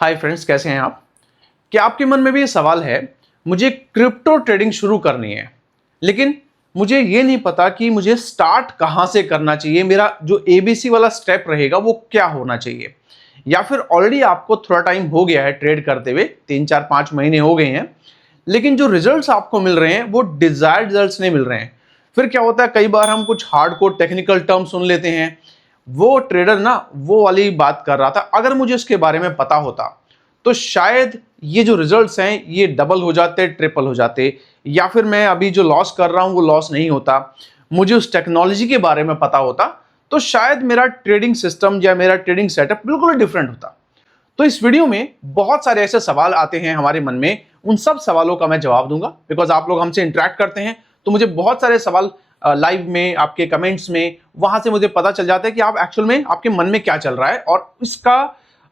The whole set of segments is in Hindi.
हाय फ्रेंड्स, कैसे हैं आप? क्या आपके मन में भी ये सवाल है, मुझे क्रिप्टो ट्रेडिंग शुरू करनी है, लेकिन मुझे ये नहीं पता कि मुझे स्टार्ट कहाँ से करना चाहिए, मेरा जो एबीसी वाला स्टेप रहेगा वो क्या होना चाहिए? या फिर ऑलरेडी आपको थोड़ा टाइम हो गया है ट्रेड करते हुए, 3 4 5 महीने हो गए हैं, लेकिन जो रिजल्ट्स आपको मिल रहे हैं वो डिजायर्ड रिजल्ट्स नहीं मिल रहे हैं। फिर क्या होता है, कई बार हम कुछ हार्डकोर टेक्निकल टर्म सुन लेते हैं। वो ट्रेडर ना वो वाली बात कर रहा था, अगर मुझे उसके बारे में पता होता तो शायद ये जो रिजल्ट्स हैं ये डबल हो जाते, ट्रिपल हो जाते, या फिर मैं अभी जो लॉस कर रहा हूं वो लॉस नहीं होता। मुझे उस टेक्नोलॉजी के बारे में पता होता तो शायद मेरा ट्रेडिंग सिस्टम या मेरा ट्रेडिंग सेटअप बिल्कुल डिफरेंट होता। तो इस वीडियो में बहुत सारे ऐसे सवाल आते हैं हमारे मन में, उन सब सवालों का मैं जवाब दूंगा। बिकॉज आप लोग हमसे इंटरेक्ट करते हैं तो मुझे बहुत सारे सवाल लाइव में, आपके कमेंट्स में, वहां से मुझे पता चल जाता है कि आप एक्चुअल में आपके मन में क्या चल रहा है और इसका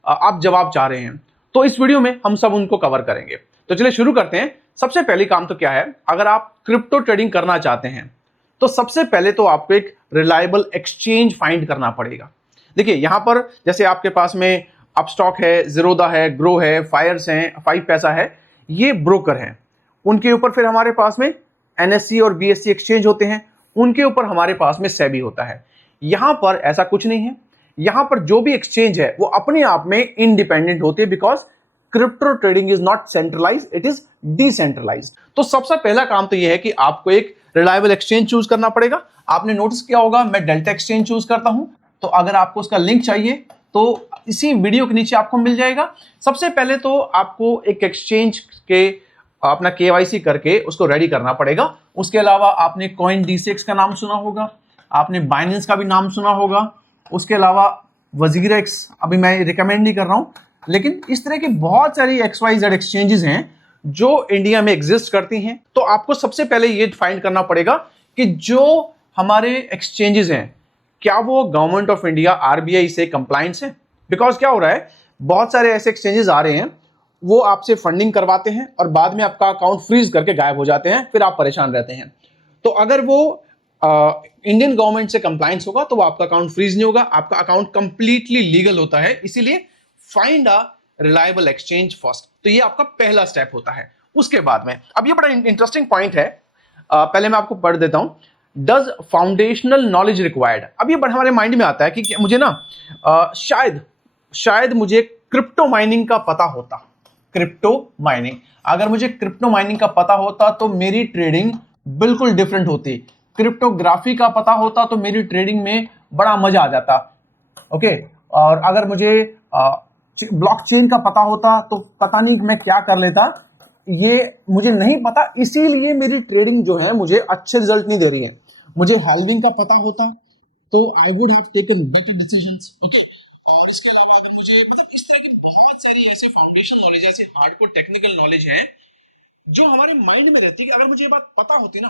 आप जवाब चाह रहे हैं। तो इस वीडियो में हम सब उनको कवर करेंगे। तो चलिए शुरू करते हैं। सबसे पहली काम तो क्या है, अगर आप क्रिप्टो ट्रेडिंग करना चाहते हैं तो सबसे पहले तो आपको एक रिलायबल एक्सचेंज फाइंड करना पड़ेगा। देखिए यहां पर जैसे आपके पास में अपस्टॉक है, जीरोधा है, ग्रो है, फायर्स हैं, 5 पैसा है, ये ब्रोकर हैं। उनके ऊपर फिर हमारे पास में एनएससी और बीएससी एक्सचेंज होते हैं, उनके ऊपर हमारे पास में सेबी होता है। यहां पर ऐसा कुछ नहीं है, यहां पर जो भी एक्सचेंज है वो अपने आप में इंडिपेंडेंट होते हैं, because crypto trading is not centralised, it is decentralised. तो सबसे पहला काम तो यह है कि आपको एक रिलायबल एक्सचेंज चूज करना पड़ेगा। आपने नोटिस किया होगा मैं डेल्टा एक्सचेंज चूज करता हूं, तो अगर आपको उसका लिंक चाहिए तो इसी वीडियो के नीचे आपको मिल जाएगा। सबसे पहले तो आपको एक एक्सचेंज के अपना केवाईसी करके उसको रेडी करना पड़ेगा। उसके अलावा आपने कॉइन D6 का नाम सुना होगा, आपने बाइनेंस का भी नाम सुना होगा, उसके अलावा वजीरेक्स अभी मैं रिकमेंड नहीं कर रहा हूं, लेकिन इस तरह की बहुत सारी XYZ एक्सचेंजेस हैं जो इंडिया में एग्जिस्ट करती हैं। तो आपको सबसे पहले ये फाइंड करना पड़ेगा कि जो हमारे एक्सचेंजेस हैं क्या वो गवर्नमेंट ऑफ इंडिया RBI से कंप्लायंस है। बिकॉज क्या हो रहा है, बहुत सारे ऐसे एक्सचेंजेस आ रहे हैं, वो आपसे फंडिंग करवाते हैं और बाद में आपका अकाउंट फ्रीज करके गायब हो जाते हैं, फिर आप परेशान रहते हैं। तो अगर वो इंडियन गवर्नमेंट से कंप्लायंस होगा तो वो आपका अकाउंट फ्रीज नहीं होगा, आपका अकाउंट कंप्लीटली लीगल होता है। इसीलिए find a reliable exchange first, तो ये आपका पहला स्टेप होता है। उसके बाद में अब ये बड़ा इंटरेस्टिंग पॉइंट है, पहले मैं आपको पढ़ देता हूं। डज फाउंडेशनल नॉलेज रिक्वायर्ड, अब ये हमारे माइंड में आता है कि मुझे ना शायद मुझे क्रिप्टो माइनिंग का पता होता। क्रिप्टो माइनिंग, अगर मुझे क्रिप्टो माइनिंग का पता होता तो मेरी ट्रेडिंग बिल्कुल डिफरेंट होती। क्रिप्टोग्राफी का पता होता तो मेरी ट्रेडिंग में बड़ा मजा आ जाता। ओके, और अगर मुझे ब्लॉकचेन का पता होता तो पता नहीं मैं क्या कर लेता, ये मुझे नहीं पता, इसीलिए मेरी ट्रेडिंग जो है मुझे अच्छे रिजल्ट नहीं दे रही है। मुझे हाल्विंग का पता होता तो I would have taken better decisions. Okay, और इसके अलावा अगर मुझे इस तरह की बहुत सारी ऐसे फाउंडेशन नॉलेज, ऐसे हार्डकोर टेक्निकल नॉलेज है जो हमारे माइंड में रहती है कि अगर मुझे ये बात पता होती ना।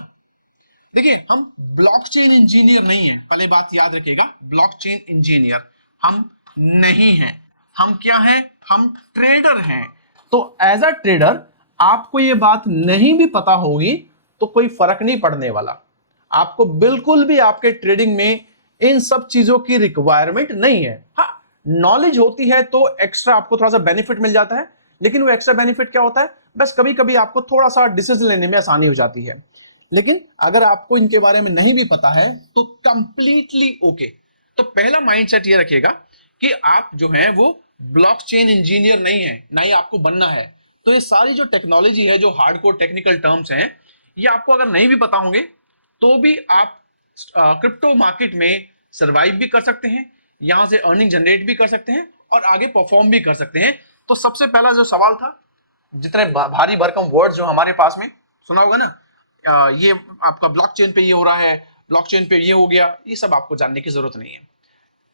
देखिए हम ब्लॉकचेन इंजीनियर नहीं है, पहले बात याद रखिएगा, ब्लॉकचेन इंजीनियर हम नहीं हैं। हम क्या हैं? हम ट्रेडर हैं। तो एज अ ट्रेडर आपको ये बात नहीं भी पता होगी तो कोई फर्क नहीं पड़ने वाला। आपको बिल्कुल भी आपके ट्रेडिंग में इन सब चीजों की रिक्वायरमेंट नहीं है। हाँ, नॉलेज होती है तो एक्स्ट्रा आपको थोड़ा सा बेनिफिट मिल जाता है, लेकिन वो एक्स्ट्रा बेनिफिट क्या होता है, बस कभी कभी आपको थोड़ा सा डिसीजन लेने में आसानी हो जाती है। लेकिन अगर आपको इनके बारे में नहीं भी पता है तो कंप्लीटली ओके। तो पहला माइंडसेट ये रखिएगा कि आप जो हैं वो ब्लॉकचेन इंजीनियर नहीं है, ना ही आपको बनना है। तो ये सारी जो टेक्नोलॉजी है, जो हार्डकोर टेक्निकल टर्म्स हैं, ये आपको अगर नहीं भी पता होंगे तो भी आप क्रिप्टो मार्केट में सरवाइव भी कर सकते हैं, यहां से अर्निंग जनरेट भी कर सकते हैं और आगे परफॉर्म भी कर सकते हैं। तो सबसे पहला जो सवाल था, जितने भारी भरकम वर्ड जो हमारे पास में सुना होगा ना, ये आपका ब्लॉकचेन पे ये हो रहा है, ब्लॉकचेन पे ये हो गया, ये सब आपको जानने की जरूरत नहीं है।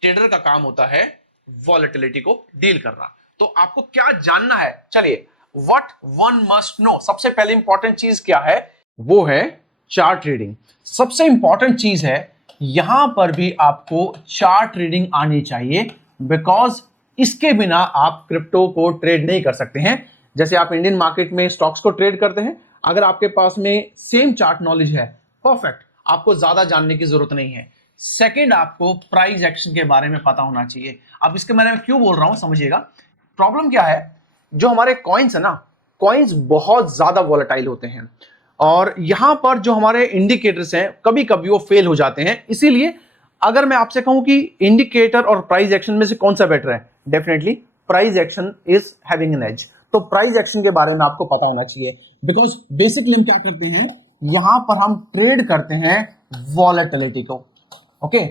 ट्रेडर का काम होता है वॉलेटिलिटी को डील करना। तो आपको क्या जानना है, चलिए व्हाट वन मस्ट नो। सबसे पहले इंपॉर्टेंट चीज क्या है, वो है चार्ट ट्रेडिंग। सबसे इंपॉर्टेंट चीज है, यहां पर भी आपको चार्ट ट्रेडिंग आनी चाहिए, बिकॉज इसके बिना आप क्रिप्टो को ट्रेड नहीं कर सकते हैं। जैसे आप इंडियन मार्केट में स्टॉक्स को ट्रेड करते हैं, अगर आपके पास में सेम चार्ट नॉलेज है, परफेक्ट, आपको ज्यादा जानने की जरूरत नहीं है। सेकंड, आपको प्राइस एक्शन के बारे में पता होना चाहिए। अब इसके बारे में क्यों बोल रहा हूं समझिएगा। प्रॉब्लम क्या है, जो हमारे कॉइन्स है ना, कॉइन्स बहुत ज्यादा वॉलेटाइल होते हैं और यहां पर जो हमारे इंडिकेटर्स हैं कभी कभी वो फेल हो जाते हैं। इसीलिए अगर मैं आपसे कहूं कि इंडिकेटर और प्राइस एक्शन में से कौन सा बेटर है, definitely price action is having an edge. तो प्राइस एक्शन के बारे में आपको पता होना चाहिए, बिकॉज बेसिकली हम क्या करते हैं, यहां पर हम ट्रेड करते हैं वॉलेटिलिटी को। ओके,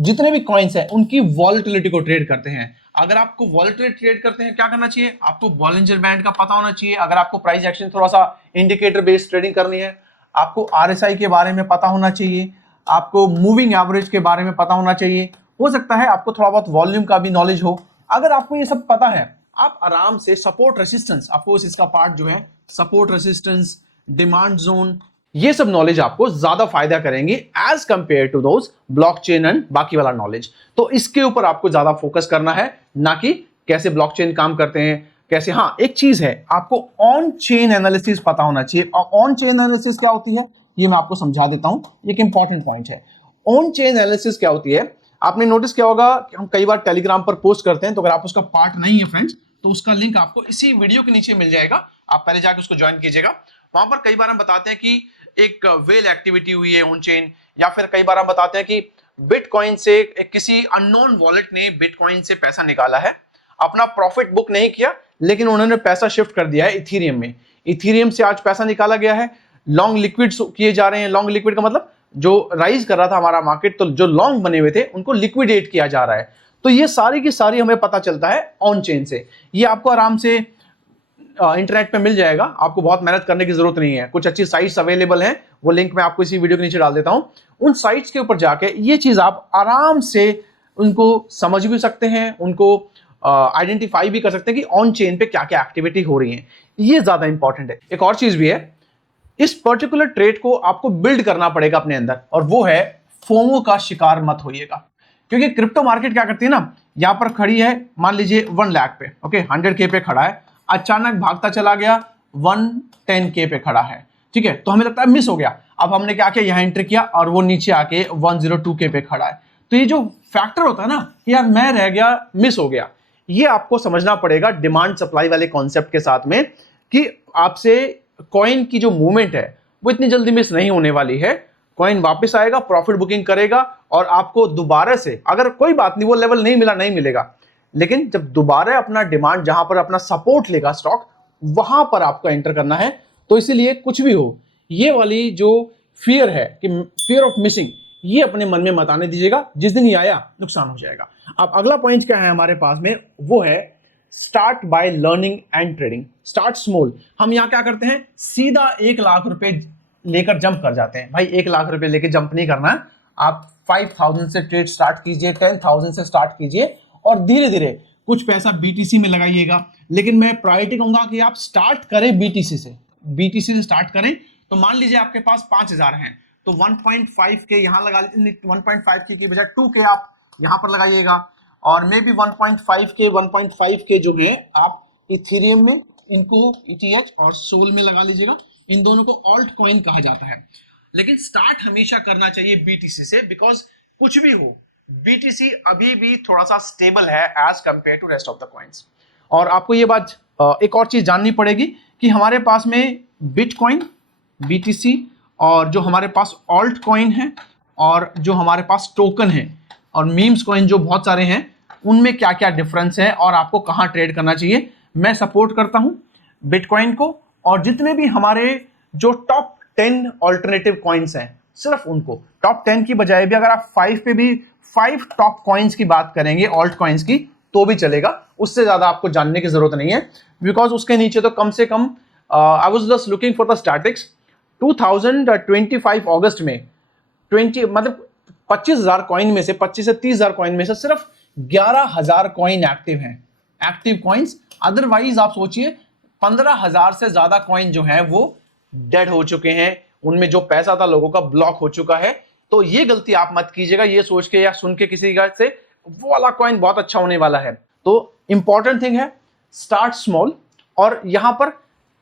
जितने भी कॉइन्स हैं उनकी वॉलेटिलिटी को ट्रेड करते हैं। अगर आपको वॉलेटिलिटी ट्रेड करते हैं क्या करना चाहिए, आपको बॉलिंजर बैंड का पता होना चाहिए। अगर आपको प्राइस एक्शन थोड़ा सा इंडिकेटर बेस्ड ट्रेडिंग करनी है, आपको आरएसआई के बारे में पता होना चाहिए, आपको मूविंग एवरेज के बारे में पता होना चाहिए, हो सकता है आपको थोड़ा बहुत वॉल्यूम का भी नॉलेज हो। अगर आपको ये सब पता है, आप आराम से सपोर्ट रेसिस्टेंस, आपको इसका पार्ट जो है सपोर्ट रेसिस्टेंस, डिमांड जोन, ये सब नॉलेज आपको ज्यादा फायदा करेंगे as compare to those blockchain and बाकी वाला नॉलेज। तो इसके ऊपर आपको ज्यादा फोकस करना है, ना कि कैसे ब्लॉकचेन काम करते हैं कैसे। हाँ, एक चीज है, आपको ऑन चेन एनालिसिस पता होना चाहिए। और ऑन चेन एनालिसिस क्या होती है ये मैं आपको समझा देता हूं, एक इंपॉर्टेंट पॉइंट है। ऑन चेन एनालिसिस क्या होती है, आपने नोटिस किया होगा कि हम कई बार टेलीग्राम पर पोस्ट करते हैं, तो अगर आप उसका पार्ट नहीं है फ्रेंड्स, तो उसका लिंक आपको इसी वीडियो के नीचे मिल जाएगा, आप पहले जाकर उसको ज्वाइन कीजिएगा। वहां पर कई बार हम बताते हैं कि एक वेल एक्टिविटी हुई है ऑन चेन, या फिर कई बार हम बताते हैं कि बिटकॉइन से किसी अननोन वॉलेट ने बिटकॉइन से पैसा निकाला है, अपना प्रॉफिट बुक नहीं किया, लेकिन उन्होंने पैसा शिफ्ट कर दिया है इथीरियम में। इथीरियम से आज पैसा निकाला गया है, लॉन्ग लिक्विड किए जा रहे हैं। लॉन्ग लिक्विड का मतलब जो राइज कर रहा था हमारा मार्केट, तो जो लॉन्ग बने हुए थे उनको लिक्विडेट किया जा रहा है। तो ये सारी की सारी हमें पता चलता है ऑन चेन से। ये आपको आराम से इंटरनेट पे मिल जाएगा, आपको बहुत मेहनत करने की जरूरत नहीं है। कुछ अच्छी साइट्स अवेलेबल हैं, वो लिंक मैं आपको इसी वीडियो के नीचे डाल देता हूं। उन साइट्स के ऊपर जाके ये चीज आप आराम से उनको समझ भी सकते हैं, उनको आइडेंटिफाई भी कर सकते हैं कि ऑन चेन पे क्या क्या एक्टिविटी हो रही है। ये ज्यादा इंपॉर्टेंट है। एक और चीज भी है, इस पर्टिकुलर ट्रेड को आपको बिल्ड करना पड़ेगा अपने अंदर, और वो है फोमो का शिकार मत होइएगा। क्योंकि क्रिप्टो मार्केट क्या करती है ना, यहां पर खड़ी है मान लीजिए 1 लाख पे, ओके 100K पे खड़ा है, अचानक भागता चला गया 110K पे खड़ा है, ठीक है, तो हमें लगता है मिस हो गया। अब हमने क्या किया, यहां एंट्री किया और वो नीचे आके 102K पे खड़ा है। तो ये जो फैक्टर होता है ना कि यार मैं रह गया, मिस हो गया, ये आपको समझना पड़ेगा डिमांड सप्लाई वाले कॉन्सेप्ट के साथ में, कि आपसे कॉइन की जो मूवमेंट है वो इतनी जल्दी मिस नहीं होने वाली है। कॉइन वापस आएगा, प्रॉफिट बुकिंग करेगा और आपको दोबारा से, अगर कोई बात नहीं वो लेवल नहीं मिला नहीं मिलेगा, लेकिन जब दोबारा अपना डिमांड, जहां पर अपना सपोर्ट लेगा स्टॉक, वहां पर आपको एंटर करना है। तो इसीलिए कुछ भी हो, ये वाली जो फियर है कि फियर ऑफ मिसिंग, ये अपने मन में मत आने दीजिएगा। जिस दिन ये आया नुकसान हो जाएगा। अब अगला पॉइंट क्या है हमारे पास में, वो है start by learning and trading. Start small. हम यहाँ क्या करते हैं, सीधा 1 लाख रुपए लेकर जंप कर जाते हैं। भाई 1 लाख रुपए लेकर जंप नहीं करना है, आप 5000 से ट्रेड स्टार्ट कीजिए, 10,000 से स्टार्ट कीजिए और धीरे धीरे कुछ पैसा बीटीसी में लगाइएगा। लेकिन मैं प्रायोरिटी कहूंगा कि आप स्टार्ट करें बीटीसी से, बीटीसी से स्टार्ट करें। तो मान लीजिए आपके पास 5000 हैं, तो 1.5K यहां लगा, 1.5K की बजाय 2K आप यहां पर लगाइएगा, और मे बी 1.5K जो है आप इथेरियम में, इनको ETH और सोल में लगा लीजिएगा। इन दोनों को ऑल्ट कॉइन कहा जाता है। लेकिन स्टार्ट हमेशा करना चाहिए बीटीसी से, बिकॉज कुछ भी हो बीटीसी अभी भी थोड़ा सा स्टेबल है as compare to rest of the coins. और आपको ये बात एक और चीज जाननी पड़ेगी कि हमारे पास में बिटकॉइन, बीटीसी और जो हमारे पास ऑल्ट कॉइन है और जो हमारे पास टोकन है और मीम्स कॉइन जो बहुत सारे हैं, उनमें क्या क्या डिफरेंस है और आपको कहां ट्रेड करना चाहिए। मैं सपोर्ट करता हूं बिटकॉइन को, और जितने भी हमारे जो टॉप 10 ऑल्टरनेटिव कॉइन्स हैं, सिर्फ उनको, टॉप 10 की बजाय भी अगर आप 5 पे भी 5 टॉप कॉइन्स की बात करेंगे ऑल्ट कॉइन्स की, तो भी चलेगा। उससे ज्यादा आपको जानने की जरूरत नहीं है, बिकॉज उसके नीचे तो कम से कम I was just looking for the statics, 2025 अगस्त में 20 मतलब 25,000 कॉइन में से, 25 से 30,000 कॉइन में से सिर्फ 11,000 कॉइन एक्टिव हैं, एक्टिव कॉइन्स। अदरवाइज आप सोचिए 15,000 से ज्यादा कॉइन जो है वो डेड हो चुके हैं, उनमें जो पैसा था लोगों का ब्लॉक हो चुका है। तो ये गलती आप मत कीजिएगा ये सोच के या सुन के किसी का से वो वाला कॉइन बहुत अच्छा होने वाला है। तो इंपॉर्टेंट थिंग है स्टार्ट स्मॉल, और यहां पर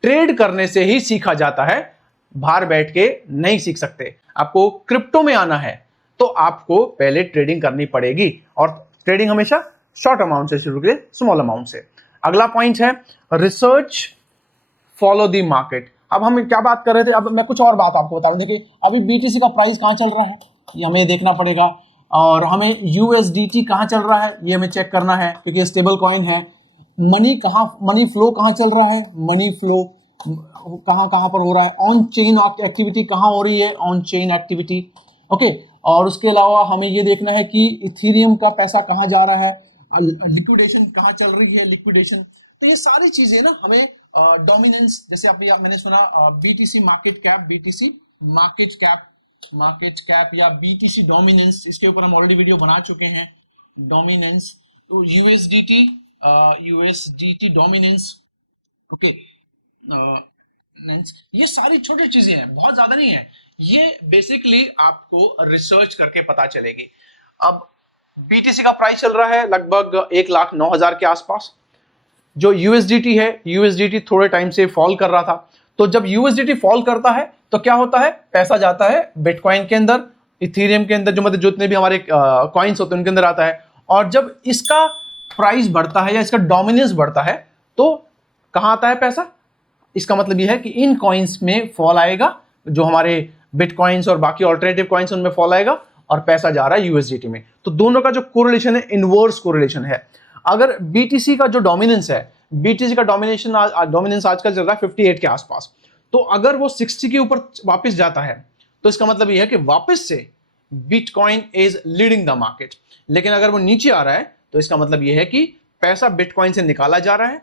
ट्रेड करने से ही सीखा जाता है, बाहर बैठ के नहीं सीख सकते। आपको क्रिप्टो में आना है तो आपको पहले ट्रेडिंग करनी पड़ेगी, और ट्रेडिंग हमेशा शॉर्ट अमाउंट से शुरू करिए, स्मॉल अमाउंट से। अगला पॉइंट है रिसर्च, फॉलो द मार्केट। अब हम क्या बात कर रहे थे, अब मैं कुछ और बात आपको बता रहा हूं। देखिए अभी बीटीसी का प्राइस कहां चल रहा है ये हमें देखना पड़ेगा, और हमें यूएसडीटी कहां चल रहा है ये हमें चेक करना है क्योंकि स्टेबल कॉइन है। मनी फ्लो कहां चल रहा है, मनी फ्लो कहां कहां पर हो रहा है, ऑन चेन एक्टिविटी कहां हो रही है, ऑन चेन एक्टिविटी। ओके, और उसके अलावा हमें ये देखना है कि इथेरियम का पैसा कहां जा रहा है, लिक्विडेशन कहां चल रही है, लिक्विडेशन। तो ये सारी चीजें ना हमें डोमिनेंस, जैसे मैंने सुना BTC market cap, BTC market cap या बीटीसी डोमिनेंस, इसके ऊपर हम ऑलरेडी वीडियो बना चुके हैं। डोमिनेंस तो यूएसडीटी डोमिनेंस, ओके, ये सारी छोटी चीजें हैं, बहुत ज्यादा नहीं है। ये बेसिकली आपको रिसर्च करके पता चलेगी। अब बीटीसी का प्राइस चल रहा है लगभग 1,09,000 के आसपास। जो यूएसडीटी है, यूएसडीटी थोड़े टाइम से फॉल कर रहा था। तो जब यूएसडीटी फॉल करता है तो क्या होता है, पैसा जाता है बिटकॉइन के अंदर, इथेरियम के अंदर, जो मतलब जितने भी हमारे कॉइन्स होते हैं उनके अंदर आता है। और जब इसका प्राइस बढ़ता है या इसका डोमिनेंस बढ़ता है तो कहां आता है पैसा, इसका मतलब यह है कि इन कॉइन्स में फॉल आएगा, जो हमारे बिटकॉइन्स और बाकी ऑल्टरनेटिव कॉइन्स उनमें फॉल आएगा और पैसा जा रहा है यूएसडीटी में। तो दोनों का जो कोरिलेशन है इनवर्स कोरिलेशन है। अगर बीटीसी का जो डोमिनेंस है, बीटीसी का डोमिनेंस आजकल चल रहा है 58 के आसपास, तो अगर वो 60 के ऊपर वापस जाता है तो इसका मतलब यह है कि वापस से bitcoin is leading the market. लेकिन अगर वो नीचे आ रहा है तो इसका मतलब यह है कि पैसा बिटकॉइन से निकाला जा रहा है।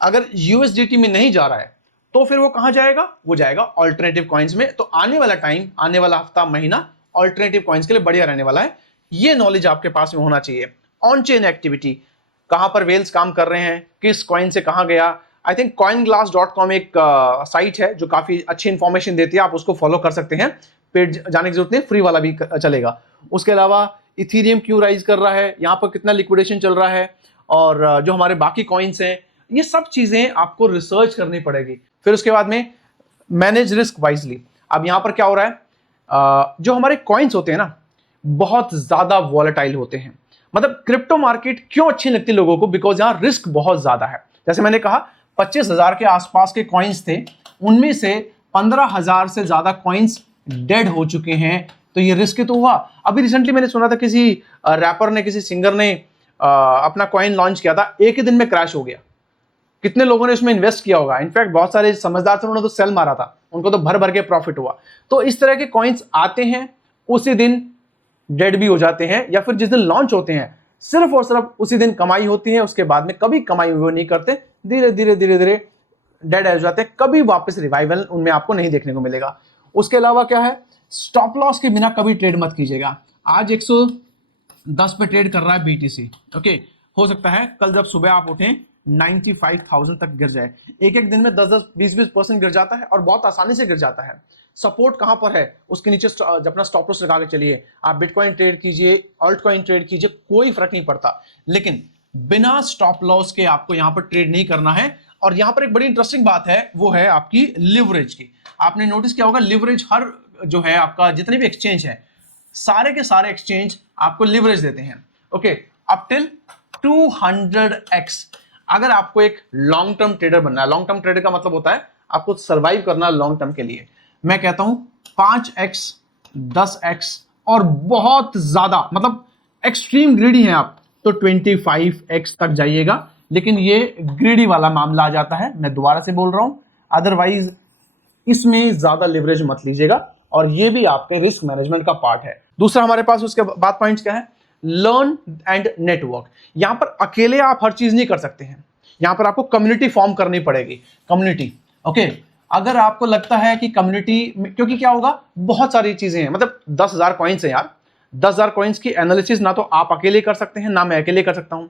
अगर यूएसडीटी में नहीं जा रहा है तो फिर वो कहां जाएगा, वो जाएगा ऑल्टरनेटिव कॉइन्स में। तो आने वाला टाइम, आने वाला हफ्ता, महीना ऑल्टरनेटिव कॉइन्स के लिए बढ़िया रहने वाला है। ये नॉलेज आपके पास में होना चाहिए। ऑन चेन एक्टिविटी, कहां पर वेल्स काम कर रहे हैं, किस कॉइन से कहां गया। आई थिंक coinglass.com एक साइट है जो काफी अच्छी इंफॉर्मेशन देती है, आप उसको फॉलो कर सकते हैं। पेड जाने की जरूरत नहीं, फ्री वाला भी चलेगा। उसके अलावा इथेरियम क्यों राइज कर रहा है, यहां पर कितना लिक्विडेशन चल रहा है, और जो हमारे बाकी कॉइन्स हैं, ये सब चीजें आपको रिसर्च करनी पड़ेगी। फिर उसके बाद में मैनेज रिस्क वाइजली। अब यहां पर क्या हो रहा है, जो हमारे कॉइन्स होते हैं ना बहुत ज्यादा वॉलेटाइल होते हैं। मतलब क्रिप्टो मार्केट क्यों अच्छी लगती है लोगों को, बिकॉज यहां रिस्क बहुत ज्यादा है। जैसे मैंने कहा 25,000 के आसपास के कॉइन्स थे, उनमें से 15,000 से ज्यादा कॉइन्स डेड हो चुके हैं। तो ये रिस्क तो हुआ। अभी रिसेंटली मैंने सुना था किसी रैपर ने, किसी सिंगर ने अपना कॉइन लॉन्च किया था, एक ही दिन में क्रैश हो गया। कितने लोगों ने इसमें इन्वेस्ट किया होगा, इनफैक्ट बहुत सारे समझदार थे, उन्होंने तो सेल मारा था, उनको तो भर भर के प्रॉफिट हुआ। तो इस तरह के कॉइन्स आते हैं, उसी दिन डेड भी हो जाते हैं, या फिर जिस दिन लॉन्च होते हैं सिर्फ और सिर्फ उसी दिन कमाई होती है, उसके बाद में कभी कमाई वो नहीं करते, धीरे धीरे धीरे धीरे डेड हो जाते हैं, कभी वापस रिवाइवल उनमें आपको नहीं देखने को मिलेगा। उसके अलावा क्या है, स्टॉप लॉस के बिना कभी ट्रेड मत कीजिएगा। आज 110 पे ट्रेड कर रहा है बीटीसी, ओके, हो सकता है कल जब सुबह आप उठें 95,000 तक गिर जाए। एक एक दिन में 10-10, 20-20% गिर जाता है और बहुत आसानी से गिर जाता है। सपोर्ट कहां पर है, उसके नीचे अपना स्टॉप लॉस लगा के चलिए। आप बिटकॉइन ट्रेड कीजिए, ऑल्ट कॉइन ट्रेड कीजिए, कोई फर्क नहीं पड़ता, लेकिन बिना स्टॉप लॉस के आपको यहां पर ट्रेड नहीं करना है। और यहां पर एक बड़ी इंटरेस्टिंग बात है, वो है आपकी लिवरेज की। आपने नोटिस किया होगा, लिवरेज हर जो है आपका जितने भी एक्सचेंज है, सारे के सारे एक्सचेंज आपको लिवरेज देते हैं, ओके, अप टिल 200x। अगर आपको एक लॉन्ग टर्म ट्रेडर बनना है, लॉन्ग टर्म ट्रेडर का मतलब होता है आपको सर्वाइव करना लॉन्ग टर्म के लिए, मैं कहता हूं 5x, 10x और बहुत ज्यादा, मतलब एक्सट्रीम ग्रीडी हैं आप तो 25x तक जाइएगा। लेकिन ये ग्रीडी वाला मामला आ जाता है, मैं दोबारा से बोल रहा हूं। अदरवाइज इसमें ज्यादा लिवरेज मत लीजिएगा, और ये भी आपके रिस्क मैनेजमेंट का पार्ट है। दूसरा हमारे पास उसके बाद पॉइंट्स क्या है, लर्न एंड नेटवर्क। यहां पर अकेले आप हर चीज नहीं कर सकते हैं, यहां पर आपको कम्युनिटी फॉर्म करनी पड़ेगी, कम्युनिटी, ओके। अगर आपको लगता है कि कम्युनिटी, क्योंकि क्या होगा, बहुत सारी चीजें हैं, मतलब 10,000 कॉइन्स हैं यार, 10,000 कॉइन्स की एनालिसिस ना तो आप अकेले कर सकते हैं, ना मैं अकेले कर सकता हूं।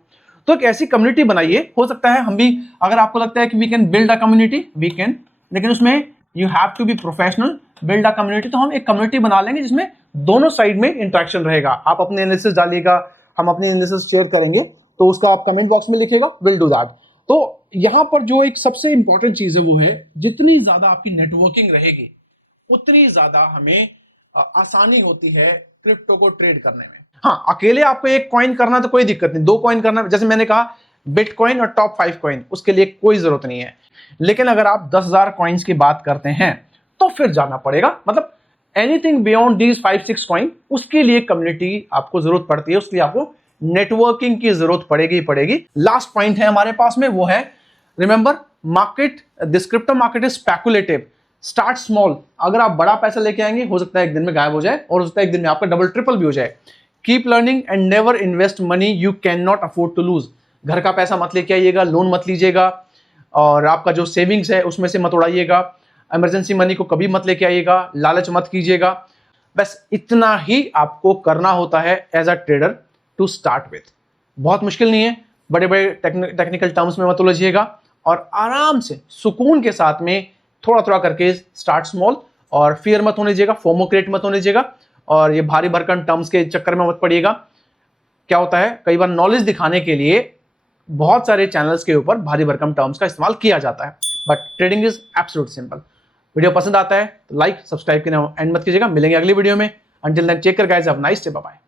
तो एक ऐसी कम्युनिटी बनाइए, हो सकता है हम भी, अगर आपको लगता है कि we can build a community, we can, लेकिन उसमें you have to be professional, build a community. तो हम एक कम्युनिटी बना लेंगे जिसमें दोनों साइड में इंटरेक्शन रहेगा। आप अपने एनालिसिस डालिएगा, हम अपने एनालिसिस शेयर करेंगे, तो उसका आप कमेंट बॉक्स में लिखिएगा, विल डू दैट। तो यहां पर जो एक सबसे इंपॉर्टेंट चीज है वो है, जितनी ज्यादा आपकी नेटवर्किंग रहेगी उतनी ज्यादा हमें आसानी होती है क्रिप्टो को ट्रेड करने में। हाँ, अकेले आपको एक कॉइन करना तो कोई दिक्कत नहीं, 2 कॉइन करना, जैसे मैंने कहा बिटकॉइन और टॉप 5 कॉइन, उसके लिए कोई जरूरत नहीं है। लेकिन अगर आप 10,000 कॉइन्स की बात करते हैं तो फिर जाना पड़ेगा, मतलब एनीथिंग बियॉन्ड दीज 5-6 कॉइन, उसके लिए कम्युनिटी आपको जरूरत पड़ती है, उसके लिए आपको नेटवर्किंग की जरूरत पड़ेगी। लास्ट पॉइंट है हमारे पास में, वो है remember market, this crypto market is speculative, start small. अगर आप बड़ा पैसा लेके आएंगे, हो सकता है एक दिन में गायब हो जाए, और हो सकता है एक दिन में आपका डबल ट्रिपल भी हो जाए। Keep learning and never invest money you can not afford to lose. घर का पैसा मत लेके आइएगा, लोन मत लीजिएगा, और आपका जो सेविंग्स है उसमें से मत उड़ाइएगा। इमरजेंसी मनी को कभी मत लेके आइएगा, लालच मत कीजिएगा। बस इतना ही आपको करना होता है as a trader to start with. बहुत मुश्किल नहीं है, बड़े बड़े टेक्निकल टर्म्स में मत उलझिएगा, और आराम से सुकून के साथ में थोड़ा थोड़ा करके स्टार्ट स्मॉल, और फियर मत होने दीजिएगा, फोमो क्रिएट मत होने दीजिएगा, और ये भारी भरकम टर्म्स के चक्कर में मत पड़िएगा। क्या होता है, कई बार नॉलेज दिखाने के लिए बहुत सारे चैनल्स के ऊपर भारी भरकम टर्म्स का इस्तेमाल किया जाता है, but trading is absolute simple. Video पसंद आता है तो लाइक सब्सक्राइब करना एंड मत कीजिएगा। मिलेंगे अगली वीडियो में। Until then take care guys, have a nice day, bye bye.